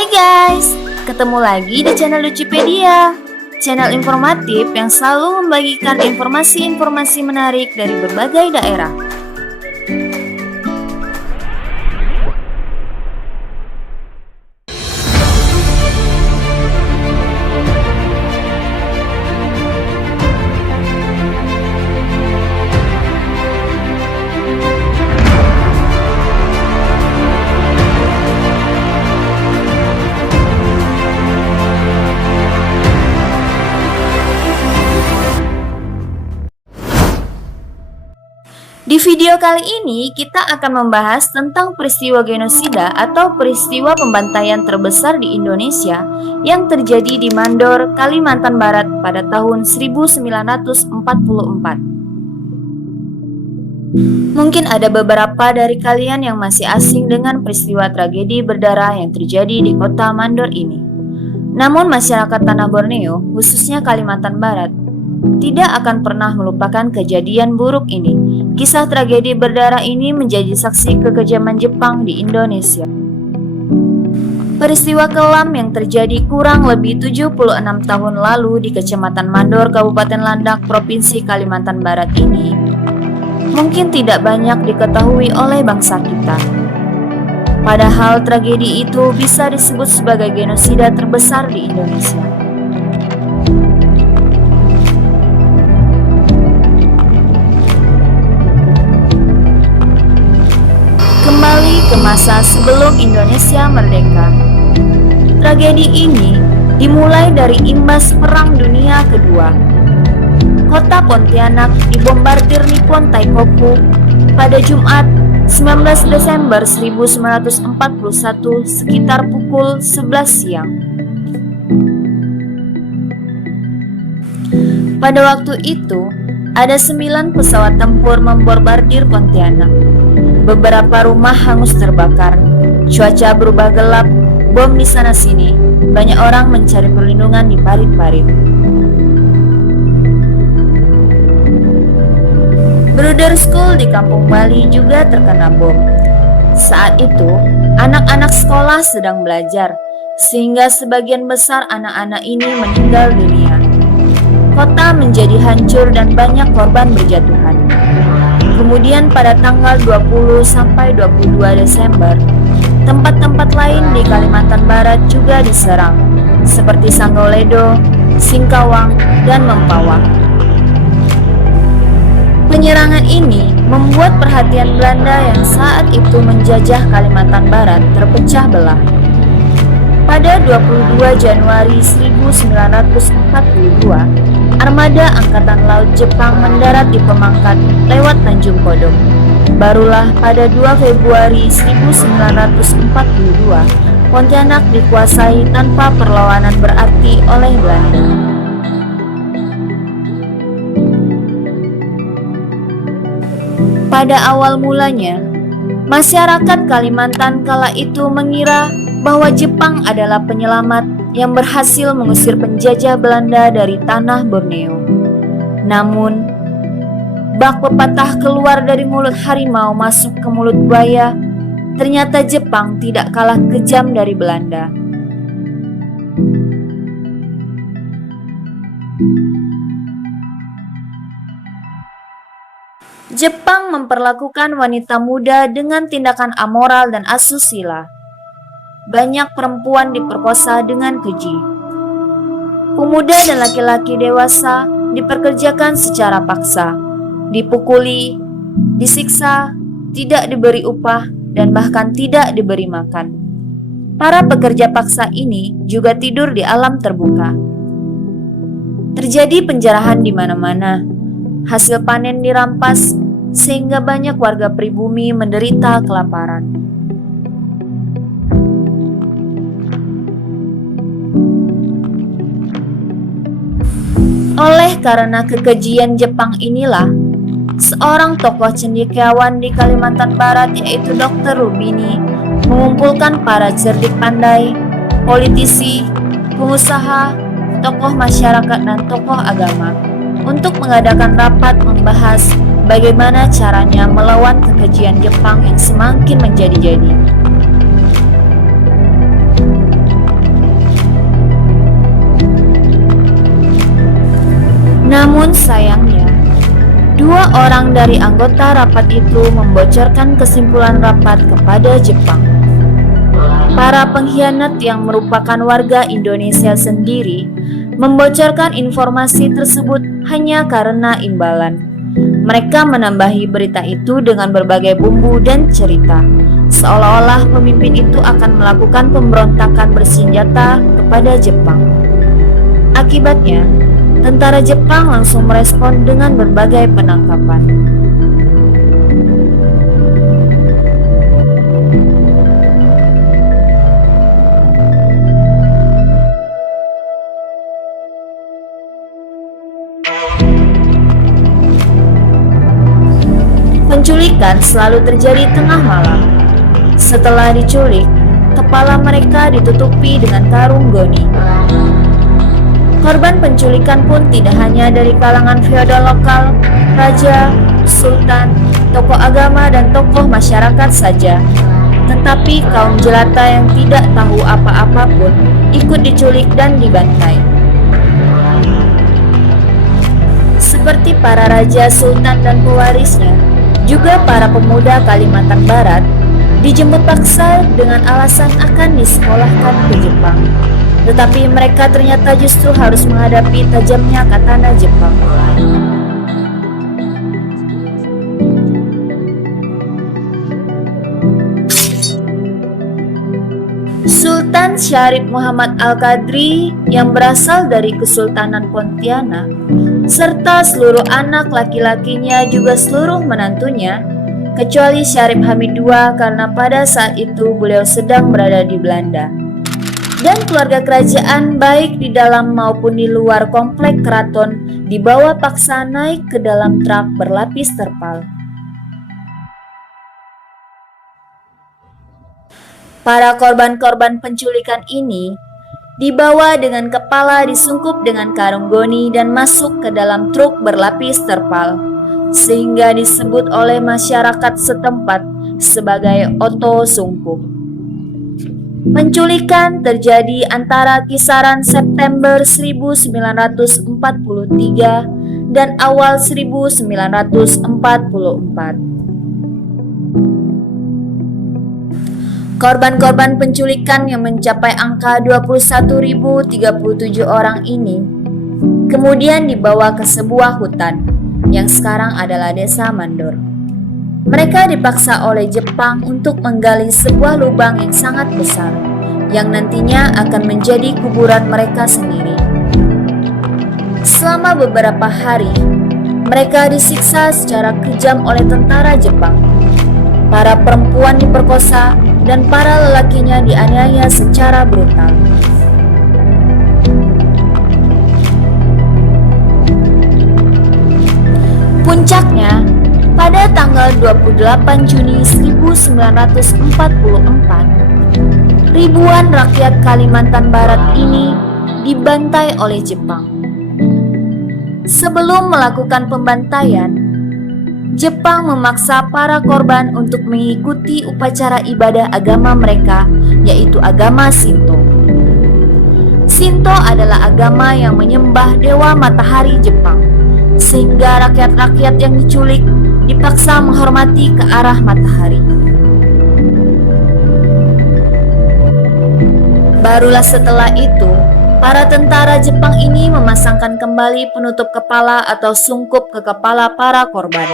Hai guys, ketemu lagi di channel Lucipedia, channel informatif yang selalu membagikan informasi-informasi menarik dari berbagai daerah. Di video kali ini kita akan membahas tentang peristiwa genosida atau peristiwa pembantaian terbesar di Indonesia yang terjadi di Mandor, Kalimantan Barat pada tahun 1944. Mungkin ada beberapa dari kalian yang masih asing dengan peristiwa tragedi berdarah yang terjadi di kota Mandor ini. Namun masyarakat Tanah Borneo, khususnya Kalimantan Barat, tidak akan pernah melupakan kejadian buruk ini. Kisah tragedi berdarah ini menjadi saksi kekejaman Jepang di Indonesia. Peristiwa kelam yang terjadi kurang lebih 76 tahun lalu di Kecamatan Mandor, Kabupaten Landak, Provinsi Kalimantan Barat ini mungkin tidak banyak diketahui oleh bangsa kita. Padahal tragedi itu bisa disebut sebagai genosida terbesar di Indonesia. Kembali ke masa sebelum Indonesia merdeka. Tragedi ini dimulai dari imbas Perang Dunia Kedua. Kota Pontianak dibombardir Nippon Taikoku pada Jumat 19 Desember 1941 sekitar pukul 11 siang. Pada waktu itu, ada 9 pesawat tempur membombardir Pontianak. Beberapa rumah hangus terbakar, cuaca berubah gelap, bom di sana-sini, banyak orang mencari perlindungan di parit-parit. Brother School di Kampung Bali juga terkena bom. Saat itu, anak-anak sekolah sedang belajar, sehingga sebagian besar anak-anak ini meninggal dunia. Kota menjadi hancur dan banyak korban berjatuhan. Kemudian pada tanggal 20 sampai 22 Desember, tempat-tempat lain di Kalimantan Barat juga diserang, seperti Sanggoledo, Singkawang, dan Mempawah. Penyerangan ini membuat perhatian Belanda yang saat itu menjajah Kalimantan Barat terpecah belah. Pada 22 Januari 1942, armada Angkatan Laut Jepang mendarat di Pemangkat lewat Tanjung Kodok. Barulah pada 2 Februari 1942, Pontianak dikuasai tanpa perlawanan berarti oleh Belanda. Pada awal mulanya, masyarakat Kalimantan kala itu mengira bahwa Jepang adalah penyelamat yang berhasil mengusir penjajah Belanda dari tanah Borneo. Namun, bak pepatah keluar dari mulut harimau masuk ke mulut buaya. Ternyata Jepang tidak kalah kejam dari Belanda. Jepang memperlakukan wanita muda dengan tindakan amoral dan asusila. Banyak perempuan diperkosa dengan keji. Pemuda dan laki-laki dewasa diperkerjakan secara paksa, dipukuli, disiksa, tidak diberi upah, dan bahkan tidak diberi makan. Para pekerja paksa ini juga tidur di alam terbuka. Terjadi penjarahan di mana-mana. Hasil panen dirampas, sehingga banyak warga pribumi menderita kelaparan. Oleh karena kekejian Jepang inilah, seorang tokoh cendekiawan di Kalimantan Barat yaitu Dr. Rubini mengumpulkan para cerdik pandai, politisi, pengusaha, tokoh masyarakat dan tokoh agama untuk mengadakan rapat membahas bagaimana caranya melawan kekejian Jepang yang semakin menjadi-jadi. Dua orang dari anggota rapat itu membocorkan kesimpulan rapat kepada Jepang. Para pengkhianat yang merupakan warga Indonesia sendiri membocorkan informasi tersebut hanya karena imbalan. Mereka menambahi berita itu dengan berbagai bumbu dan cerita, seolah-olah pemimpin itu akan melakukan pemberontakan bersenjata kepada Jepang. Akibatnya, tentara Jepang langsung merespon dengan berbagai penangkapan. Penculikan selalu terjadi tengah malam. Setelah diculik, kepala mereka ditutupi dengan karung goni. Korban penculikan pun tidak hanya dari kalangan feodal lokal, raja, sultan, tokoh agama dan tokoh masyarakat saja, tetapi kaum jelata yang tidak tahu apa-apa pun ikut diculik dan dibantai. Seperti para raja, sultan dan pewarisnya, juga para pemuda Kalimantan Barat dijemput paksa dengan alasan akan disekolahkan ke Jepang. Tetapi mereka ternyata justru harus menghadapi tajamnya katana Jepang. Sultan Syarif Muhammad Al-Qadri yang berasal dari Kesultanan Pontianak, serta seluruh anak laki-lakinya juga seluruh menantunya, kecuali Syarif Hamid II karena pada saat itu beliau sedang berada di Belanda. Dan keluarga kerajaan baik di dalam maupun di luar komplek keraton dibawa paksa naik ke dalam truk berlapis terpal. Para korban-korban penculikan ini dibawa dengan kepala disungkup dengan karung goni dan masuk ke dalam truk berlapis terpal, sehingga disebut oleh masyarakat setempat sebagai oto sungkup. Penculikan terjadi antara kisaran September 1943 dan awal 1944. Korban-korban penculikan yang mencapai angka 21.037 orang ini kemudian dibawa ke sebuah hutan yang sekarang adalah Desa Mandor. Mereka dipaksa oleh Jepang untuk menggali sebuah lubang yang sangat besar yang nantinya akan menjadi kuburan mereka sendiri. Selama beberapa hari, mereka disiksa secara kejam oleh tentara Jepang. Para perempuan diperkosa dan para lelakinya dianiaya secara brutal. Puncaknya, pada tanggal 28 Juni 1944, ribuan rakyat Kalimantan Barat ini dibantai oleh Jepang. Sebelum melakukan pembantaian, Jepang memaksa para korban untuk mengikuti upacara ibadah agama mereka, yaitu agama Shinto. Shinto adalah agama yang menyembah dewa matahari Jepang, sehingga rakyat-rakyat yang diculik dipaksa menghormati ke arah matahari. Barulah setelah itu, para tentara Jepang ini memasangkan kembali penutup kepala atau sungkup ke kepala para korban.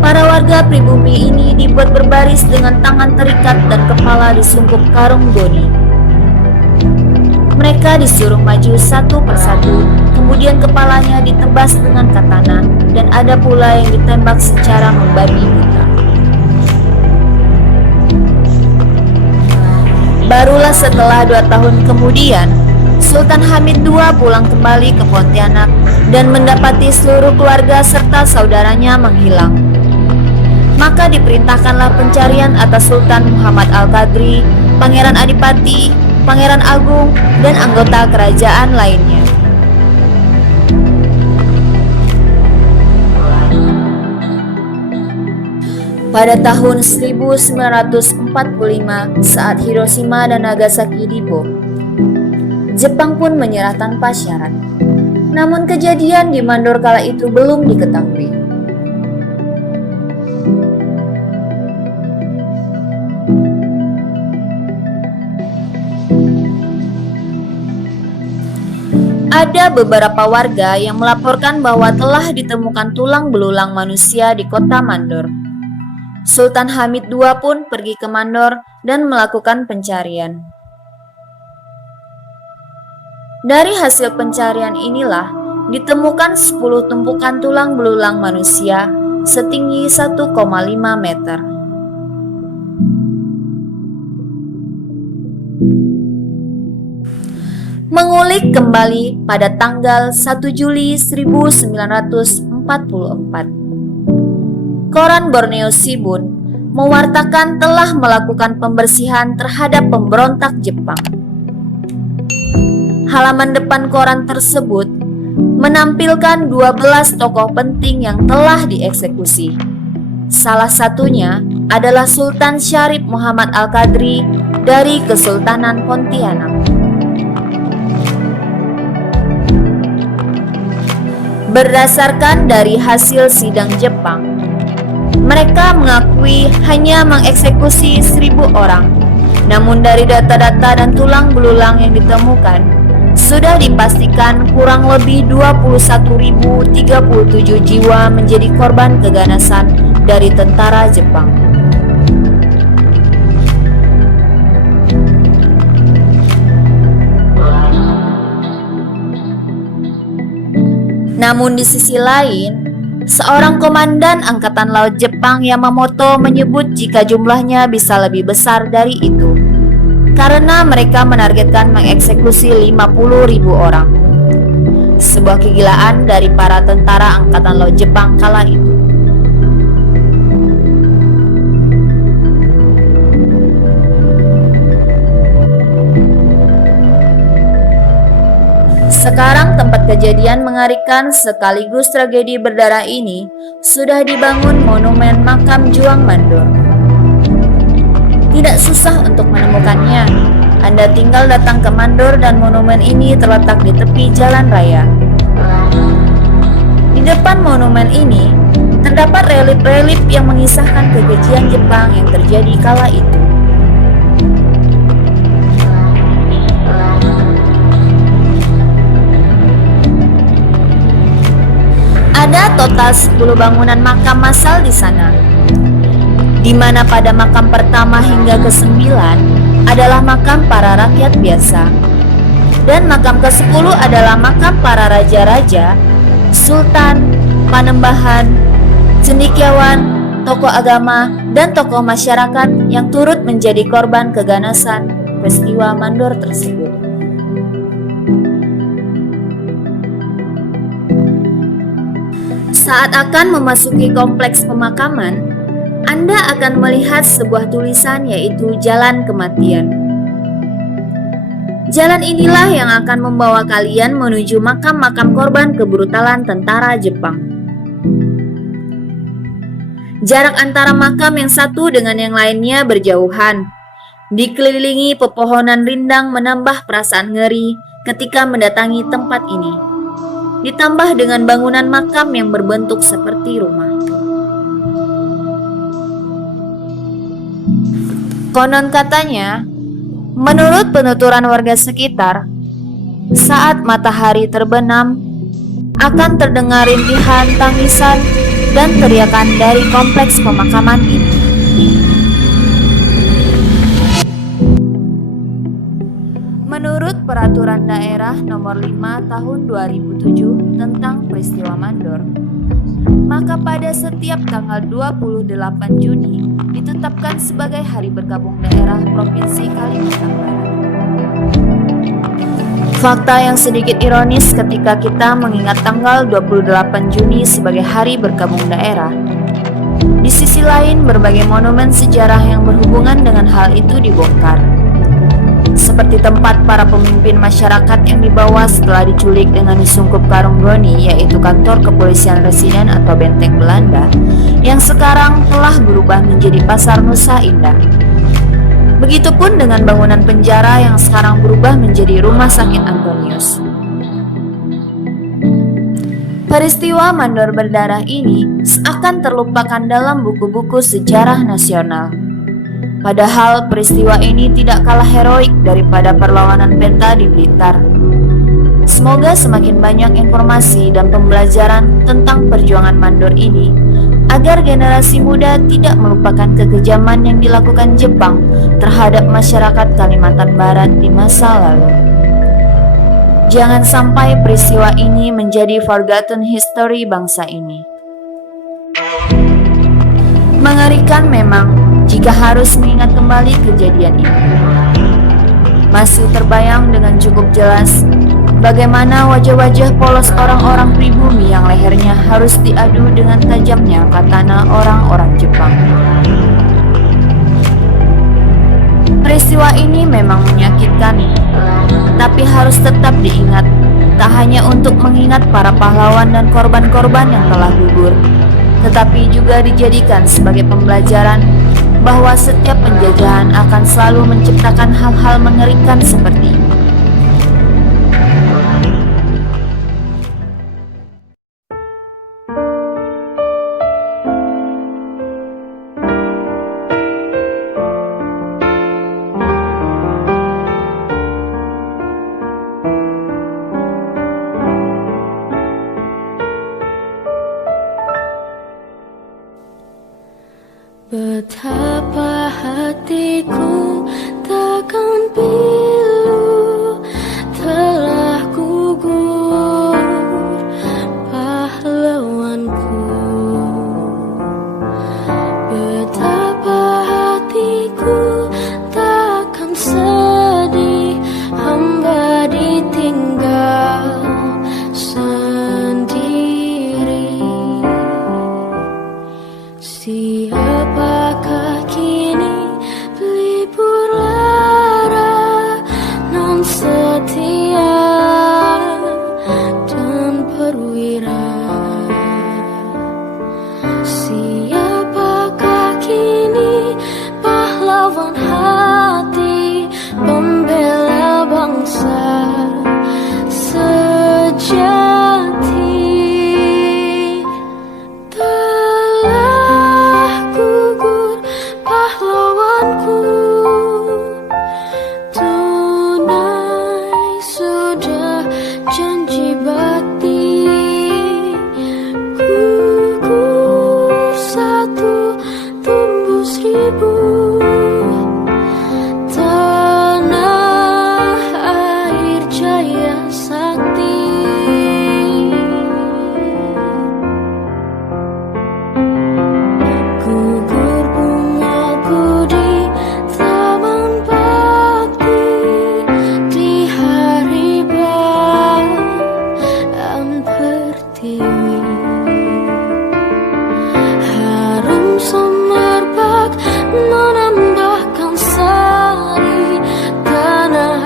Para warga pribumi ini dibuat berbaris dengan tangan terikat dan kepala disungkup karung goni. Mereka disuruh maju satu persatu, kemudian kepalanya ditebas dengan katana, dan ada pula yang ditembak secara membabi buta. Barulah setelah 2 tahun kemudian, Sultan Hamid II pulang kembali ke Pontianak dan mendapati seluruh keluarga serta saudaranya menghilang. Maka diperintahkanlah pencarian atas Sultan Muhammad Al-Qadri, Pangeran Adipati, Pangeran Agung, dan anggota kerajaan lainnya. Pada tahun 1945, saat Hiroshima dan Nagasaki dibom, Jepang pun menyerah tanpa syarat. Namun kejadian di Mandor kala itu belum diketahui. Ada beberapa warga yang melaporkan bahwa telah ditemukan tulang belulang manusia di kota Mandor. Sultan Hamid II pun pergi ke Mandor dan melakukan pencarian. Dari hasil pencarian inilah ditemukan 10 tumpukan tulang belulang manusia setinggi 1,5 meter. Mengulik kembali pada tanggal 1 Juli 1944. Koran Borneo Shimbun mewartakan telah melakukan pembersihan terhadap pemberontak Jepang. Halaman depan koran tersebut menampilkan 12 tokoh penting yang telah dieksekusi. Salah satunya adalah Sultan Syarif Muhammad Al-Qadri dari Kesultanan Pontianak. Berdasarkan dari hasil sidang Jepang, mereka mengakui hanya mengeksekusi 1.000 orang. Namun dari data-data dan tulang belulang yang ditemukan, sudah dipastikan kurang lebih 21.037 jiwa menjadi korban keganasan dari tentara Jepang. Namun di sisi lain, seorang komandan Angkatan Laut Jepang Yamamoto menyebut jika jumlahnya bisa lebih besar dari itu, karena mereka menargetkan mengeksekusi 50.000 orang. Sebuah kegilaan dari para tentara Angkatan Laut Jepang kala itu. Sekarang tempat kejadian mengerikan sekaligus tragedi berdarah ini sudah dibangun monumen makam Juang Mandor. Tidak susah untuk menemukannya. Anda tinggal datang ke Mandor dan monumen ini terletak di tepi jalan raya. Di depan monumen ini terdapat relief-relief yang mengisahkan kekejian Jepang yang terjadi kala itu. Ada total 10 bangunan makam massal di sana, di mana pada makam pertama hingga ke-9 adalah makam para rakyat biasa, dan makam ke-10 adalah makam para raja-raja, sultan, panembahan, cendekiawan, tokoh agama, dan tokoh masyarakat yang turut menjadi korban keganasan peristiwa Mandor tersebut. Saat akan memasuki kompleks pemakaman, Anda akan melihat sebuah tulisan yaitu Jalan Kematian. Jalan inilah yang akan membawa kalian menuju makam-makam korban kebrutalan tentara Jepang. Jarak antara makam yang satu dengan yang lainnya berjauhan. Dikelilingi pepohonan rindang menambah perasaan ngeri ketika mendatangi tempat ini. Ditambah dengan bangunan makam yang berbentuk seperti rumah. Konon katanya, menurut penuturan warga sekitar, saat matahari terbenam, akan terdengar rintihan, tangisan, dan teriakan dari kompleks pemakaman ini. Menurut Peraturan Daerah Nomor 5 Tahun 2007 tentang peristiwa Mandor, maka pada setiap tanggal 28 Juni ditetapkan sebagai Hari Berkabung Daerah Provinsi Kalimantan Barat. Fakta yang sedikit ironis ketika kita mengingat tanggal 28 Juni sebagai Hari Berkabung Daerah. Di sisi lain, berbagai monumen sejarah yang berhubungan dengan hal itu dibongkar. Seperti tempat para pemimpin masyarakat yang dibawa setelah diculik dengan disungkup karung goni, yaitu kantor kepolisian residen atau benteng Belanda, yang sekarang telah berubah menjadi Pasar Nusa Indah. Begitupun dengan bangunan penjara yang sekarang berubah menjadi Rumah Sakit Antonius. Peristiwa mandor berdarah ini seakan terlupakan dalam buku-buku sejarah nasional. Padahal peristiwa ini tidak kalah heroik daripada perlawanan Penta di Blitar. Semoga semakin banyak informasi dan pembelajaran tentang perjuangan mandor ini, agar generasi muda tidak melupakan kekejaman yang dilakukan Jepang terhadap masyarakat Kalimantan Barat di masa lalu. Jangan sampai peristiwa ini menjadi forgotten history bangsa ini. Mengerikan memang jika harus mengingat kembali kejadian ini. Masih terbayang dengan cukup jelas bagaimana wajah-wajah polos orang-orang pribumi yang lehernya harus diadu dengan tajamnya katana orang-orang Jepang. Peristiwa ini memang menyakitkan, tapi harus tetap diingat, tak hanya untuk mengingat para pahlawan dan korban-korban yang telah gugur, tetapi juga dijadikan sebagai pembelajaran bahwa setiap penjajahan akan selalu menciptakan hal-hal mengerikan seperti ini. Betapa hatiku takkan pilu telah gugur pahlawanku. Betapa hatiku takkan sedih hamba ditinggal sendiri. Siapakah kini pelipur lara non setia dan perwira? Siapakah kini pahlawan hati pembela bangsa sejati? Tunai sudah janji bakti, gugur satu tumbuh seribu. Tanah air jaya sakti. Gugur bungaku di taman bakti di hari bulan pertiwi. Harum semerbak menambahkan sari tanah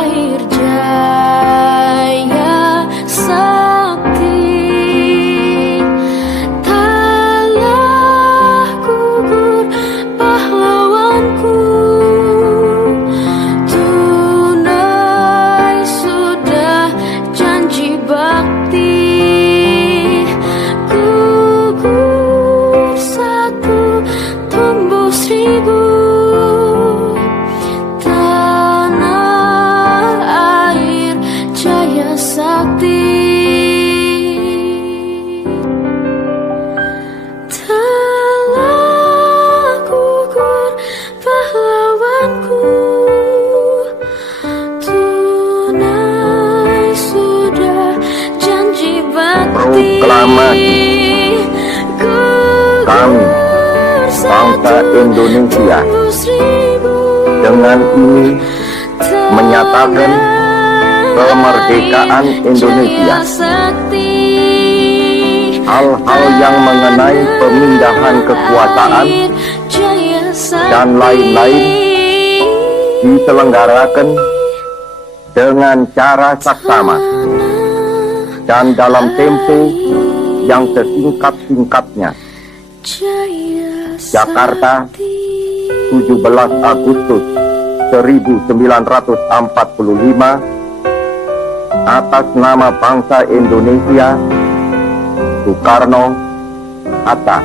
air jaya sakti. Telah gugur pahlawanku, tunai sudah janji bakti, gugur satu tumbuh seribu. Tanah air jaya sakti. Telah gugur pahlawanku, tunai sudah janji bakti. Proklamasi. Kami, bangsa Indonesia, dengan ini menyatakan kemerdekaan Indonesia. Hal-hal yang mengenai pemindahan kekuasaan dan lain-lain diselenggarakan dengan cara saksama dan dalam tempo yang sesingkat-singkatnya. Jakarta, 17 Agustus 1945, atas nama bangsa Indonesia Soekarno, Hatta.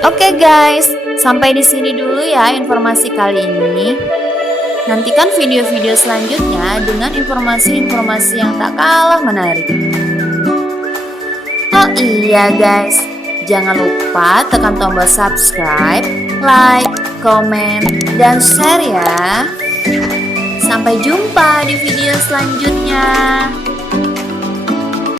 Oke guys, sampai di sini dulu ya informasi kali ini. Nantikan video-video selanjutnya dengan informasi-informasi yang tak kalah menarik. Oh iya guys, jangan lupa tekan tombol subscribe, like, komen, dan share ya. Sampai jumpa di video selanjutnya.